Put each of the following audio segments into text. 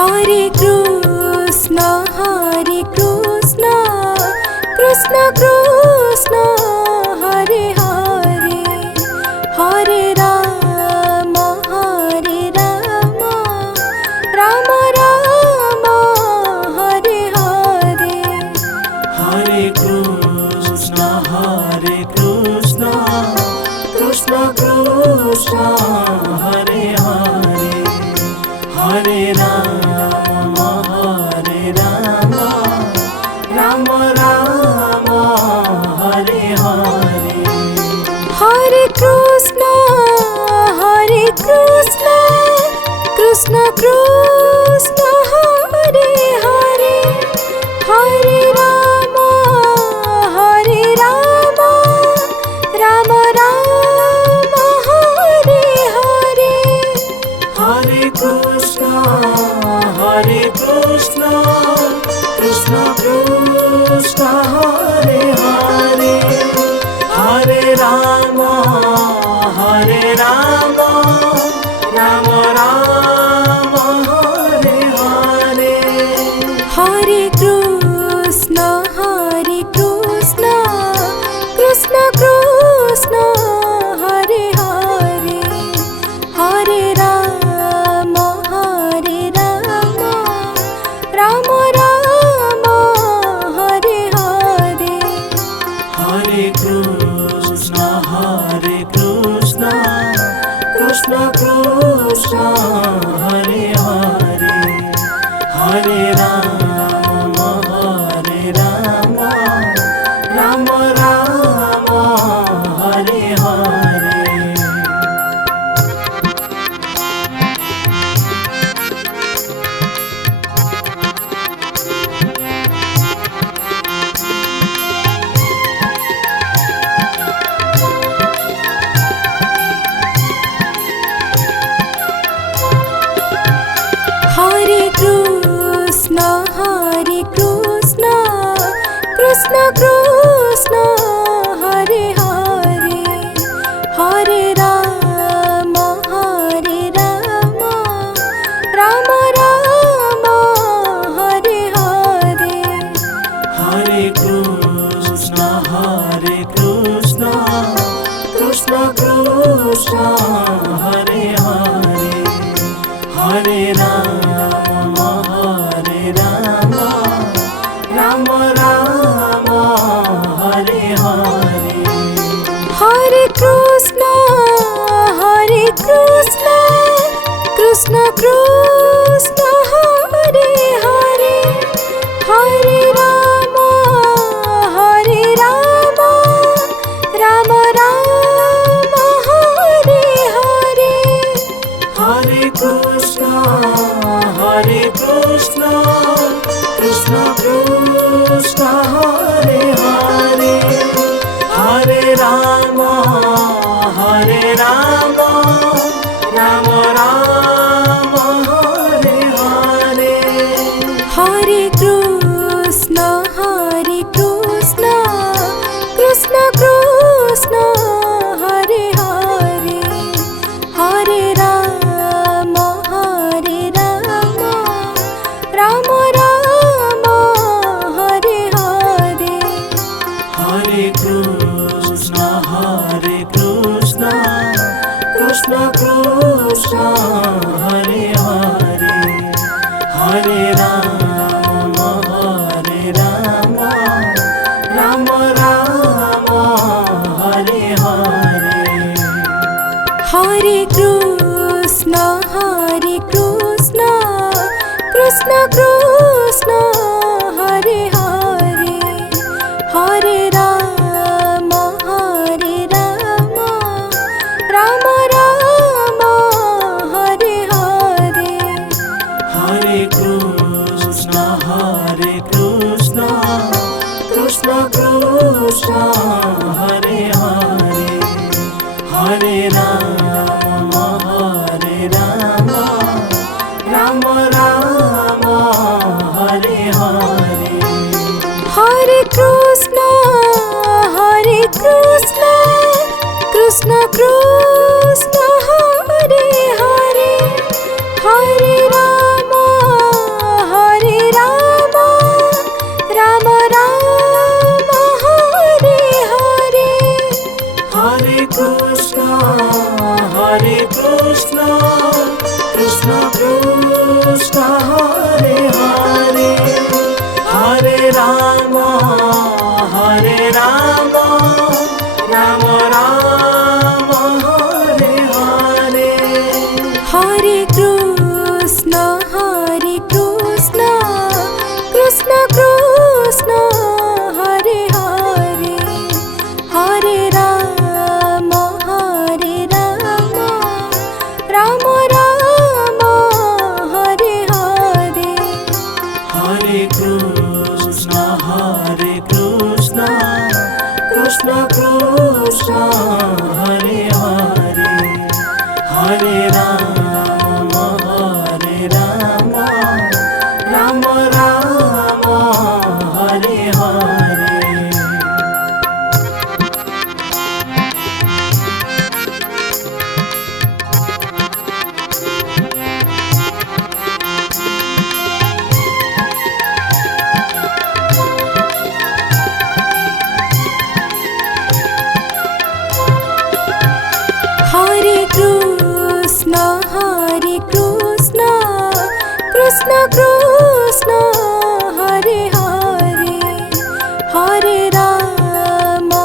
Hare Krishna, Krishna Krishna, Hare Hare, Hare Rama, Rama Rama, Hare Hare. Hare Krishna, Krishna Krishna, Hare Hare, Hare Rama, Rama Rama, Hare Hare. Hare Krishna, Krishna Krishna, Hare Hare, Hare Rama, Rama Rama, Hare Hare. Hare Krishna, Krishna Krishna, Hare Hare, Hare Rama, Rama Rama, Hare Hare. Hare Krishna, Krishna Krishna, Hare Hare, Hare Rama, Rama Rama, Hare Hare. Hare Krishna, Krishna Krishna, Hare Hare, Hare Rama, Rama Rama, Hare Hare. Hare Krishna, Krishna Krishna, Hare Hare, Hare Rama, Rama Rama, Hare Hare. Hare Krishna, Krishna Krishna, Hare Hare, Hare Rama, Rama Rama, Hare Hare. Hare Krishna, Krishna Krishna, Hare Hare, Hare Rama, Rama Rama, Hare Hare. Hare Krishna, Krishna Krishna, Hare Hare, Hare Rama, Rama Rama, Hare Hare. Hare Krishna, Krishna Krishna, Hare Hare, Hare Rama, Rama Rama, Hare Hare. Hare Krishna, Krishna Krishna, Hare Hare, Hare Rama, Rama Rama, Hare Hare. Hare Krishna, Krishna Krishna, Hare Hare, Hare Rama, Rama Rama, Hare Hare. Hare Krishna, Krishna Krishna, Hare Hare, Hare Rama, Rama Rama, Hare Hare. Hare Krishna, Krishna Krishna, Hare Hare, Hare Rama, Hare Krishna, Krishna Krishna, Hare Hare, Hare Rama, Rama Rama, Hare Hare. Hare Krishna, Krishna Krishna, Hare Hare, Hare Rama, Rama Rama, Hare Hare. Hare Krishna, Krishna Krishna, Hare Hare, Hare Rama,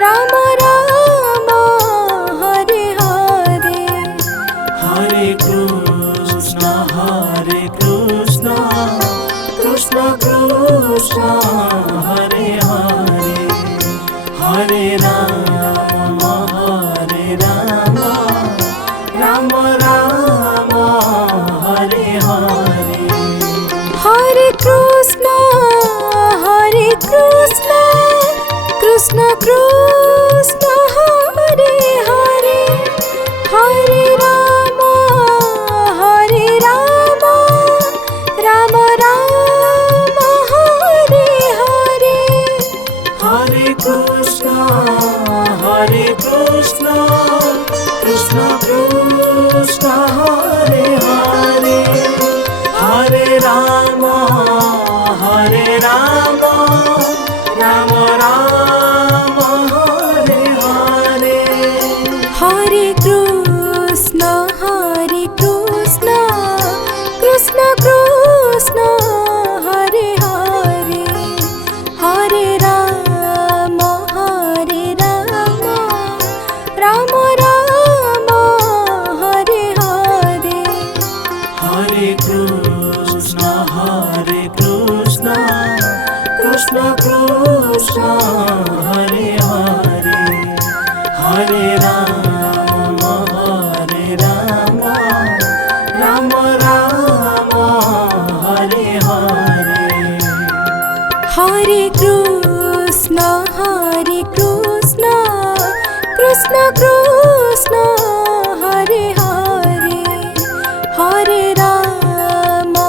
Rama Rama, Hare Hare. Hare Krishna, Krishna Krishna, Hare Hare, Hare Rama, Rama Rama, Hare Hare. Hare Krishna, Krishna Krishna, Hare Hare, Hare Rama, Rama Rama, Hare Hare. Hare Krishna, Krishna Krishna, Hare Hare, Hare Rama, Rama Rama, Hare Hare. Hare Krishna, Krishna Krishna, Hare Hare, Hare Rama, Rama Rama, Hare Hare. Hare Krishna, Krishna Krishna, Hare Hare, Hare Rama, Rama Rama, Hare Hare. Hare Krishna, Krishna Krishna, Hare Hare, Hare Rama,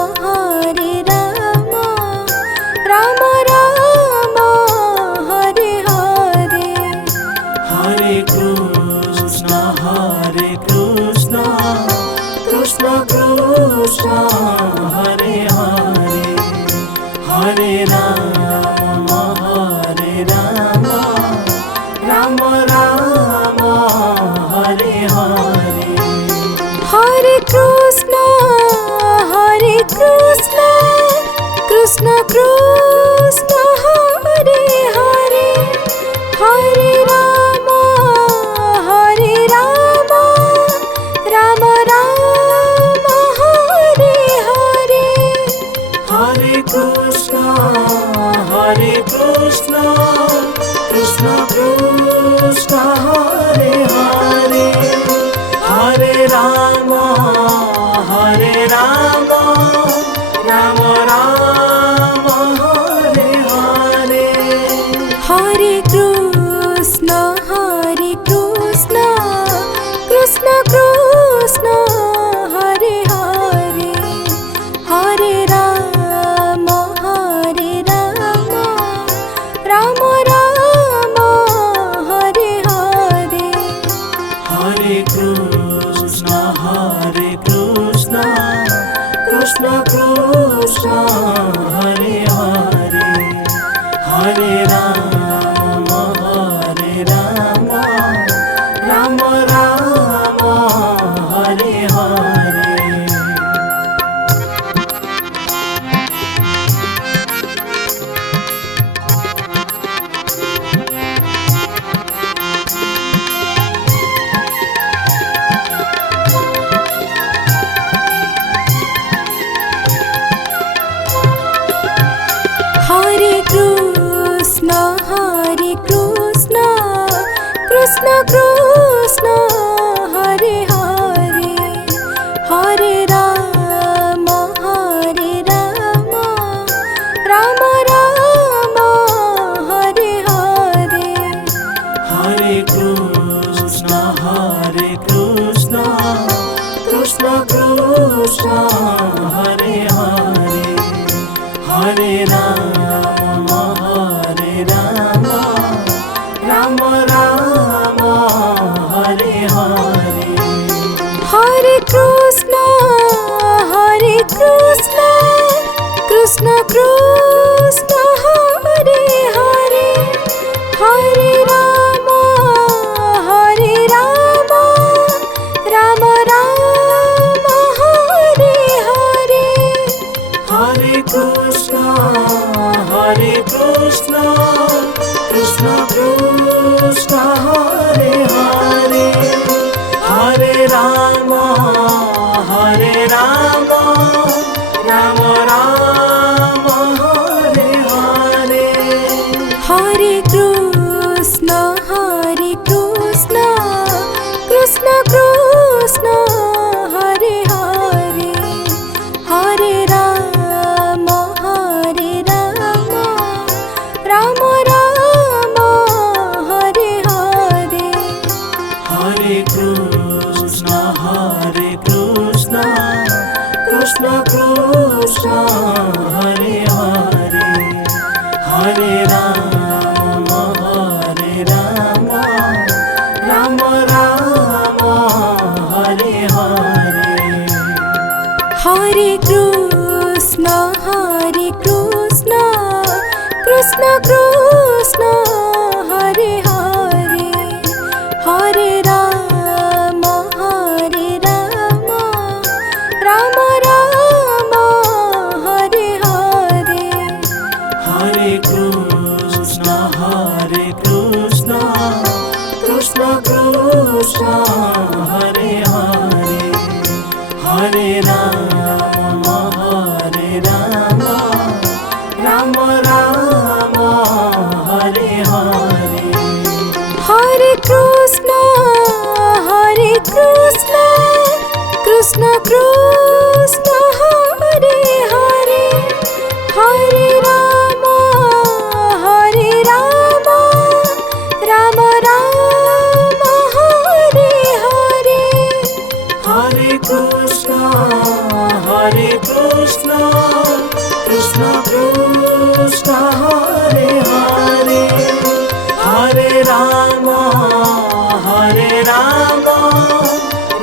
Rama Rama, Hare Hare. Hare Krishna, Krishna Krishna, Hare Hare, Hare Rama, Rama Rama, Hare Hare. Hare Krishna, Krishna Krishna, Hare Hare, Hare Rama, Rama Rama, Hare Hare. Krishna Hare Hare Hare Ram Ram Ram Hare Hare Hare Krishna Krishna Krishna Hare Hare Hare Ram Ram Ram Hare Hare Hare Krishna Krishna Krishna Hare Hare Hare Ram Ram Ram Hare Hare Hare Krishna Krishna Krishna Hare Hare Hare Ram Ram Ram Hare Hare Hare Krishna Krishna Krishna Hare Hare Hare Ram Ram Ram Hare Hare Hare Krishna Krishna Krishna Hare Hare Hare Ram Ram Ram Hare Hare Hare Krishna Krishna Krishna Hare Hare Hare Ram Ram Ram Hare Hare Hare Krishna Krishna Krishna Hare Hare Hare Ram Ram Ram Hare Hare Hare Krishna Krishna Krishna Hare Hare Hare Ram Ram Ram Hare Hare Hare Krishna Krishna Krishna Hare Hare Hare Ram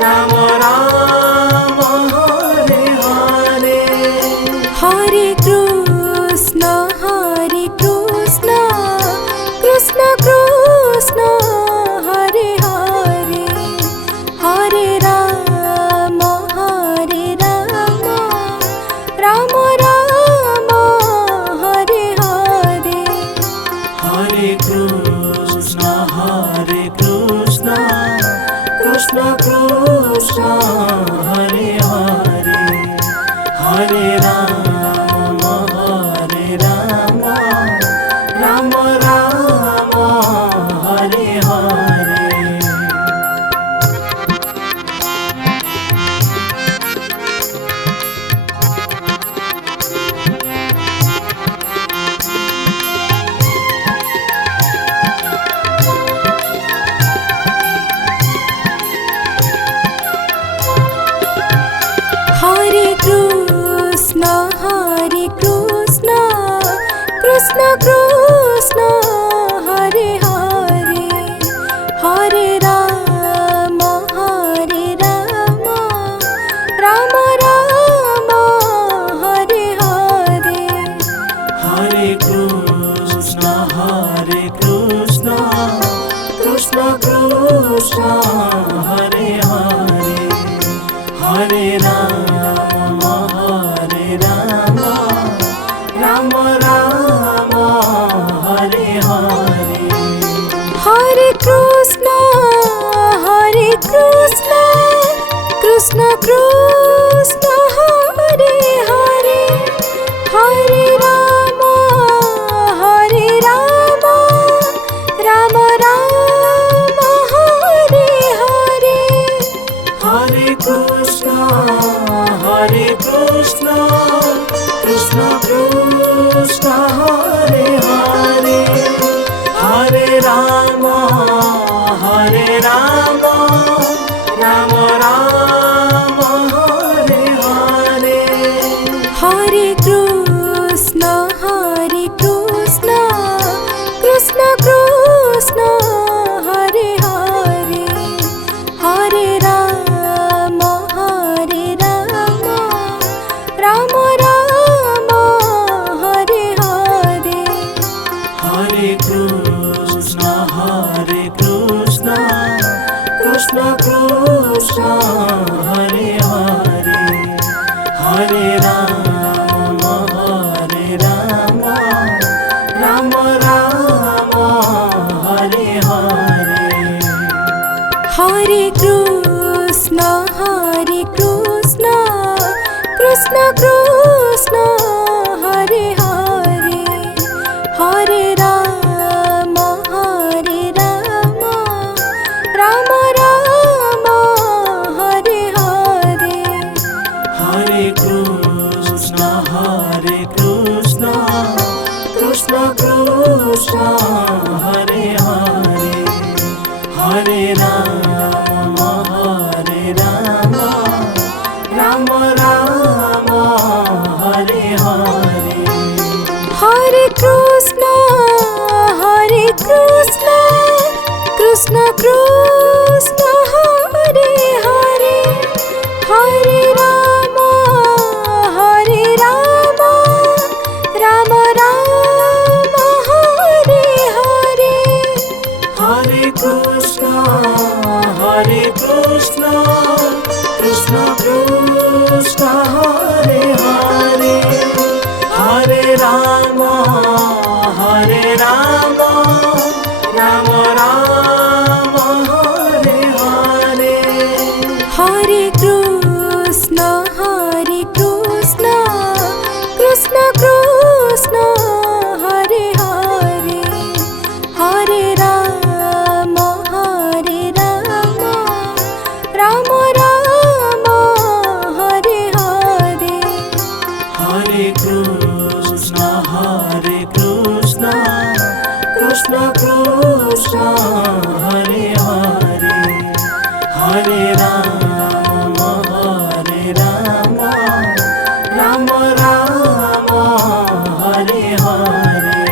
Ram Ram Hare Hare Hare Krishna Krishna Krishna Hare Hare Hare Ram Ram Ram Hare Hare Hare Krishna Krishna Krishna Hare Hare Hare Ram Ram Ram Hare Hare Hare Krishna Krishna Krishna Hare Hare Hare Ram Ram Ram Hare Hare Hare Krishna Krishna Krishna Hare Hare Hare Ram Ram Ram Hare Hare Hare Krishna Krishna Krishna Hare Hare Hare Ram Ram Ram Ram Ram Ram Hare Hare Hare Krishna Krishna Krishna Hare Hare Hare Ram Ram Ram Hare Hare Hare Krishna Krishna Krishna Hare Hare Hare Ram Ram Ram Hare Hare Hare Krishna Krishna Krishna Hare Hare Hare Ram Ram Ram Hare Hare Hare Krishna Krishna Krishna Hare Hare Hare Ram Ram Ram Hare Hare Hare Krishna Krishna Krishna Hare Hare Hare Ram Ram Ram Hare Hare Hare Krishna Krishna Krishna Hare Hare Hare Ram Ram Ram Hare Hare Hare Krishna Krishna Krishna Hare Hare Hare Ram Ram Ram Hare Hare Hare Krishna Krishna Krishna Hare Hare Hare Ram Ram Ram Hare Hare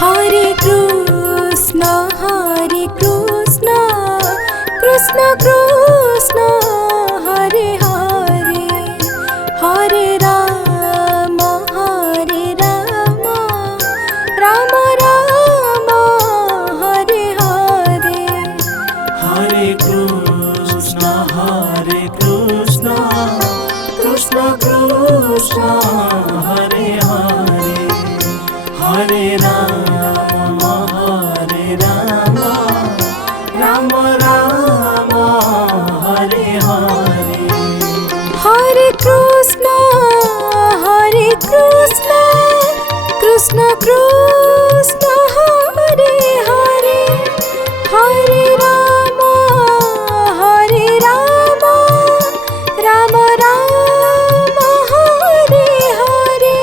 Hare Krishna Krishna Krishna Hare Hare Hare Ram Ram Ram Hare Hare Hare Krishna Krishna Krishna Hare Hare Hare Ram Ram Ram Hare Hare Hare Krishna Krishna Krishna Hare Hare Hare Ram Ram Ram Hare Hare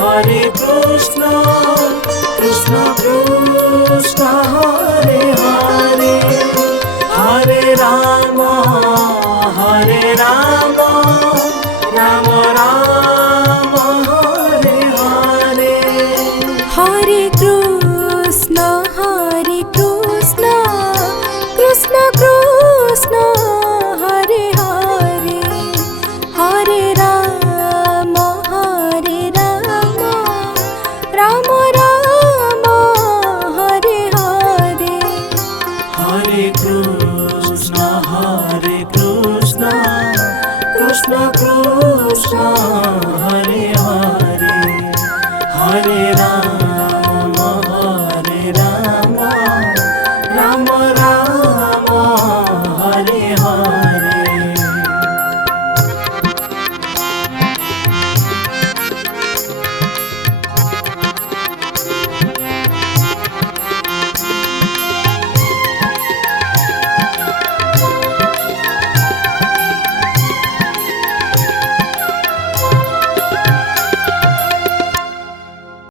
Hare Krishna Krishna Krishna Hare Hare Hare Ram Ram Ram Hare Hare Hare Krishna Krishna Krishna Hare Hare Hare Ram Ram Ram Hare Hare Hare Krishna Krishna Krishna Hare Hare Hare Ram